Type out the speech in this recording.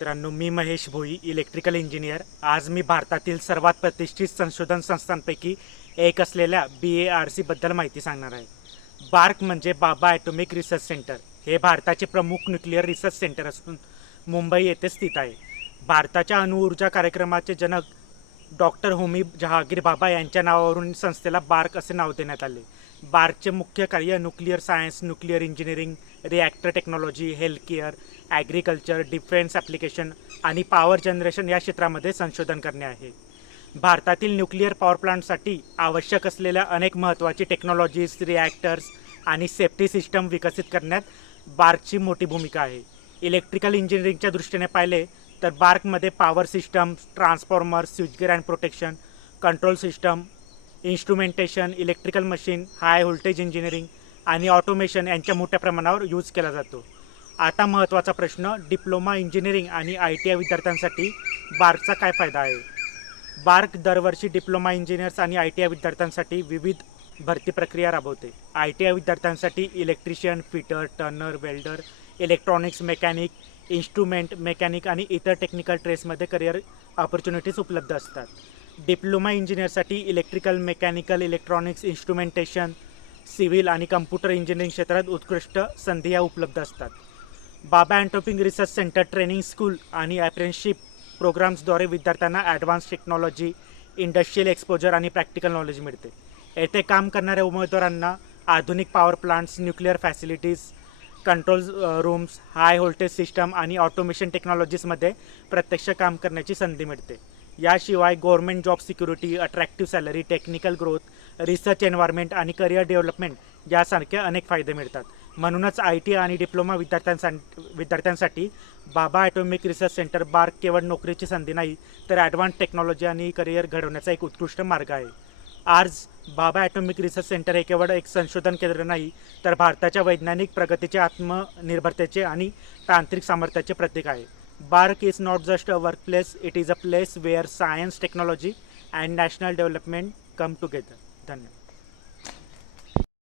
मित्रांनो, मी महेश भोई, electrical engineer. आज मी भारतातील सर्वात प्रतिष्ठित संशोधन संस्थांपैकी एक असलेल्या BARC बद्दल माहिती सांगणार आहे. बार्क म्हणजे बाबा ॲटॉमिक रिसर्च सेंटर. हे भारताचे प्रमुख न्यूक्लिअर रिसर्च सेंटर असून मुंबई येथे स्थित आहे. भारताच्या अणुऊर्जा कार्यक्रमाचे जनक डॉक्टर होमी जहांगीर बाबा यांच्या नावावरून संस्थेला बार्क असे नाव देण्यात आले. बार्कचे मुख्य कार्य nuclear science, nuclear engineering, reactor technology, healthcare, agriculture, defence application आणि पॉवर जनरेशन या क्षेत्रामध्ये संशोधन करणे आहे. भारतातील न्यूक्लिअर पॉवर प्लांटसाठी आवश्यक असलेल्या अनेक महत्त्वाची टेक्नॉलॉजीज, रिॲक्टर्स आणि सेफ्टी सिस्टम विकसित करण्यात बार्कची मोठी भूमिका आहे. इलेक्ट्रिकल इंजिनिअरिंगच्या दृष्टीने पाहिले तर बार्कमध्ये power system, transformers, switchgear and protection, control system, instrumentation, electrical machine, high voltage engineering आणि ऑटोमेशन यांच्या मोठ्या प्रमाणावर यूज केला जातो. आता महत्त्वाचा प्रश्न, डिप्लोमा इंजिनिअरिंग आणि ITI विद्यार्थ्यांसाठी बार्कचा काय फायदा आहे? बार्क दरवर्षी डिप्लोमा इंजिनियर्स आणि ITI विद्यार्थ्यांसाठी विविध भरती प्रक्रिया राबवते. ITI विद्यार्थ्यांसाठी electrician, fitter, turner, welder, electronics mechanic, instrument mechanic आणि इतर टेक्निकल ट्रेसमध्ये करिअर ऑपॉर्च्युनिटीज उपलब्ध असतात. डिप्लोमा इंजिनियरसाठी electrical, mechanical, electronics, instrumentation, civil आणि कम्प्युटर इंजिनिअरिंग क्षेत्रात उत्कृष्ट संधी या उपलब्ध असतात. Bhabha atomic research centre training school आणि अप्रेंटिसशिप प्रोग्राम्सद्वारे विद्यार्थ्यांना ॲडव्हान्स टेक्नॉलॉजी, इंडस्ट्रियल एक्सपोजर आणि प्रॅक्टिकल नॉलेज मिळते. येथे काम करणाऱ्या उमेदवारांना आधुनिक power plants, nuclear facilities, control rooms, high voltage system आणि ऑटोमेशन टेक्नॉलॉजीजमध्ये प्रत्यक्ष काम करण्याची संधी मिळते. याशिवाय government job security, attractive salary, technical growth, research environment आणि करिअर डेव्हलपमेंट यासारखे अनेक फायदे मिळतात. म्हणूनच ITI आणि डिप्लोमा विद्यार्थ्यांसाठी बाबा ॲटॉमिक रिसर्च सेंटर बार्क केवळ नोकरीची संधी नाही, तर ॲडव्हान्स टेक्नॉलॉजी आणि करिअर घडवण्याचा एक उत्कृष्ट मार्ग आहे. आज बाबा ॲटॉमिक रिसर्च सेंटर हे केवळ एक संशोधन केंद्र नाही, तर भारताच्या वैज्ञानिक प्रगतीचे, आत्मनिर्भरतेचे आणि तांत्रिक सामर्थ्याचे प्रतीक आहे. BARC is not just a workplace, it is a place where science, technology and national development come together. धन्यवाद.